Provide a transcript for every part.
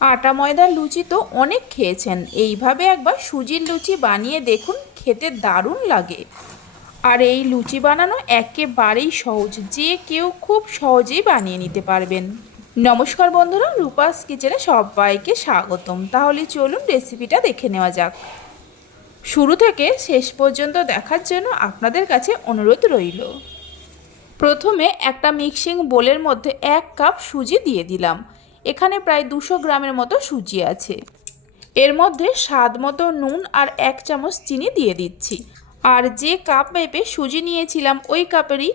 আটা ময়দার লুচি তো অনেক খেয়েছেন। এইভাবে একবার সুজির লুচি বানিয়ে দেখুন, খেতে দারুণ লাগে। আর এই লুচি বানানো একেবারেই সহজ, যে কেউ খুব সহজেই বানিয়ে নিতে পারবেন। নমস্কার বন্ধুরা, রূপাস কিচেনে সবাইকে স্বাগতম। তাহলে চলুন রেসিপিটা দেখে নেওয়া যাক। শুরু থেকে শেষ পর্যন্ত দেখার জন্য আপনাদের কাছে অনুরোধ রইল। প্রথমে একটা মিক্সিং বোলের মধ্যে এক কাপ সুজি দিয়ে দিলাম। এখানে প্রায় দুশো গ্রামের মতো সুজি আছে। এর মধ্যে স্বাদ মতো নুন আর এক চামচ চিনি দিয়ে দিচ্ছি। আর যে কাপ মেপে সুজি নিয়েছিলাম, ওই কাপেরই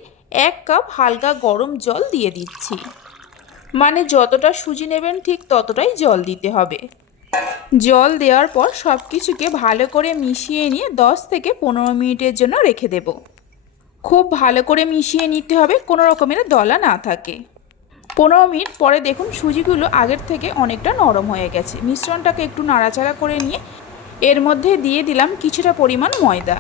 এক কাপ হালকা গরম জল দিয়ে দিচ্ছি। মানে যতটা সুজি নেবেন ঠিক ততটাই জল দিতে হবে। জল দেওয়ার পর সব কিছুকে ভালো করে মিশিয়ে নিয়ে দশ থেকে পনেরো মিনিটের জন্য রেখে দেব। খুব ভালো করে মিশিয়ে নিতে হবে, কোনো রকমের দলা না থাকে। পনেরো মিনিট পরে দেখুন সুজিগুলো আগের থেকে অনেকটা নরম হয়ে গেছে। মিশ্রণটাকে একটু নাড়াচাড়া করে নিয়ে এর মধ্যে দিয়ে দিলাম কিছুটা পরিমাণ ময়দা।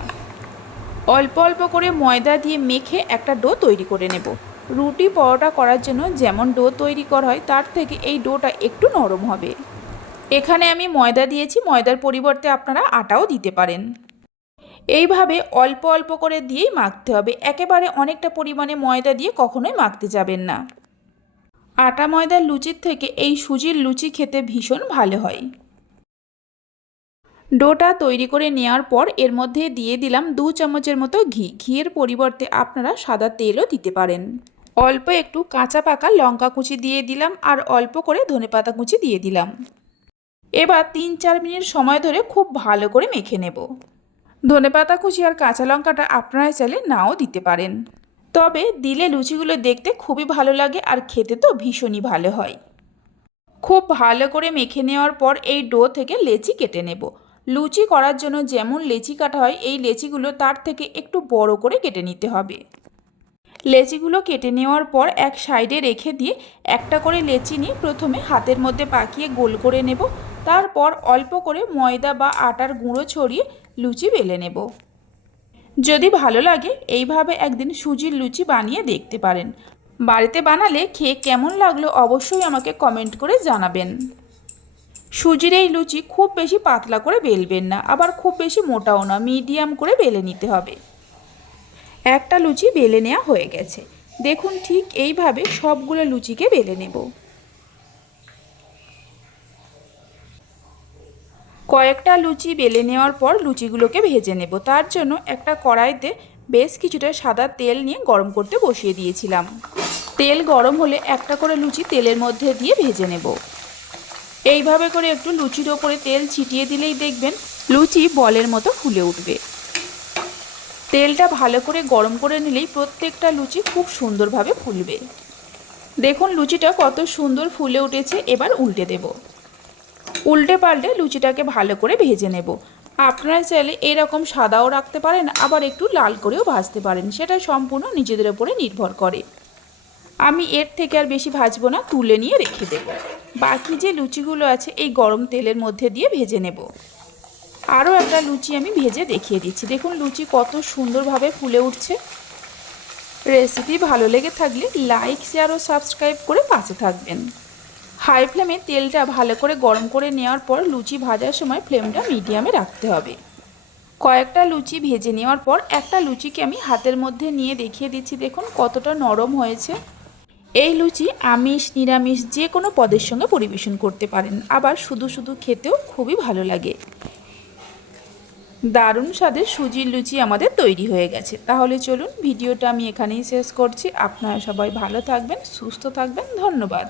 অল্প অল্প করে ময়দা দিয়ে মেখে একটা ডো তৈরি করে নেব। রুটি পরোটা করার জন্য যেমন ডো তৈরি করা হয়, তার থেকে এই ডোটা একটু নরম হবে। এখানে আমি ময়দা দিয়েছি, ময়দার পরিবর্তে আপনারা আটাও দিতে পারেন। এইভাবে অল্প অল্প করে দিয়েই মাখতে হবে। একেবারে অনেকটা পরিমাণে ময়দা দিয়ে কখনোই মাখতে যাবেন না। আটা ময়দার লুচির থেকে এই সুজির লুচি খেতে ভীষণ ভালো হয়। ডোটা তৈরি করে নেওয়ার পর এর মধ্যে দিয়ে দিলাম দু চামচের মতো ঘি। ঘিয়ের পরিবর্তে আপনারা সাদা তেলও দিতে পারেন। অল্প একটু কাঁচা পাকা লঙ্কা কুচি দিয়ে দিলাম আর অল্প করে ধনেপাতা কুচি দিয়ে দিলাম। এবার তিন চার মিনিট সময় ধরে খুব ভালো করে মেখে নেব। ধনেপাতা কুচি আর কাঁচা লঙ্কাটা আপনারা চাইলে নাও দিতে পারেন। তবে দিলে লুচিগুলো দেখতে খুবই ভালো লাগে আর খেতে তো ভীষণই ভালো হয়। খুব ভালো করে মেখে নেওয়ার পর এই ডো থেকে লেচি কেটে নেব। লুচি করার জন্য যেমন লেচি কাটা হয়, এই লেচিগুলো তার থেকে একটু বড় করে কেটে নিতে হবে। লেচিগুলো কেটে নেওয়ার পর এক সাইডে রেখে দিয়ে একটা করে লেচি নিয়ে প্রথমে হাতের মধ্যে পাকিয়ে গোল করে নেব। তারপর অল্প করে ময়দা বা আটার গুঁড়ো ছড়িয়ে লুচি বেলে নেব। যদি ভালো লাগে, এইভাবে একদিন সুজির লুচি বানিয়ে দেখতে পারেন। বাড়িতে বানালে খেয়ে কেমন লাগল অবশ্যই আমাকে কমেন্ট করে জানাবেন। সুজির এই লুচি খুব বেশি পাতলা করে বেলবেন না, আবার খুব বেশি মোটাও না মিডিয়াম করে বেলে নিতে হবে। একটা লুচি বেলে নেওয়া হয়ে গেছে। দেখুন ঠিক এইভাবে সবগুলো লুচিকে বেলে নেব। কয়েকটা লুচি বেলে নেওয়ার পর লুচিগুলোকে ভেজে নেব। তার জন্য একটা কড়াইতে বেশ কিছুটা সাদা তেল নিয়ে গরম করতে বসিয়ে দিয়েছিলাম। তেল গরম হলে একটা করে লুচি তেলের মধ্যে দিয়ে ভেজে নেব। এইভাবে করে একটু লুচির ওপরে তেল ছিটিয়ে দিলেই দেখবেন লুচি বলের মতো ফুলে উঠবে। তেলটা ভালো করে গরম করে নিলেই প্রত্যেকটা লুচি খুব সুন্দরভাবে ফুলবে। দেখুন লুচিটা কত সুন্দর ফুলে উঠেছে, এবার উল্টে দেব। উল্টে পাল্টে লুচিটাকে ভালো করে ভেজে নেব। আপনারা চাইলে এরকম সাদাও রাখতে পারেন, আবার একটু লাল করেও ভাজতে পারেন। সেটা সম্পূর্ণ নিজেদের উপরে নির্ভর করে। আমি এর থেকে আর বেশি ভাজবো না, তুলে নিয়ে রেখে দেব। বাকি যে লুচিগুলো আছে, এই গরম তেলের মধ্যে দিয়ে ভেজে নেব। আরও একটা লুচি আমি ভেজে দেখিয়ে দিচ্ছি। দেখুন, লুচি কত সুন্দরভাবে ফুলে উঠছে। রেসিপি ভালো লেগে থাকলে লাইক, শেয়ার ও সাবস্ক্রাইব করে পাশে থাকবেন। হাই ফ্লেমে তেলটা ভালো করে গরম করে নেওয়ার পর লুচি ভাজার সময় ফ্লেমটা মিডিয়ামে রাখতে হবে। কয়েকটা লুচি ভেজে নেওয়ার পর একটা লুচিকে আমি হাতের মধ্যে নিয়ে দেখিয়ে দিচ্ছি। দেখুন কতটা নরম হয়েছে। এই লুচি আমিষ, নিরামিষ যে কোনো পদের সঙ্গে পরিবেশন করতে পারেন। আবার শুধু শুধু খেতেও খুবই ভালো লাগে। দারুণ স্বাদের সুজির লুচি আমাদের তৈরি হয়ে গেছে। তাহলে চলুন ভিডিওটা আমি এখানেই শেষ করছি। আপনারা সবাই ভালো থাকবেন, সুস্থ থাকবেন। ধন্যবাদ।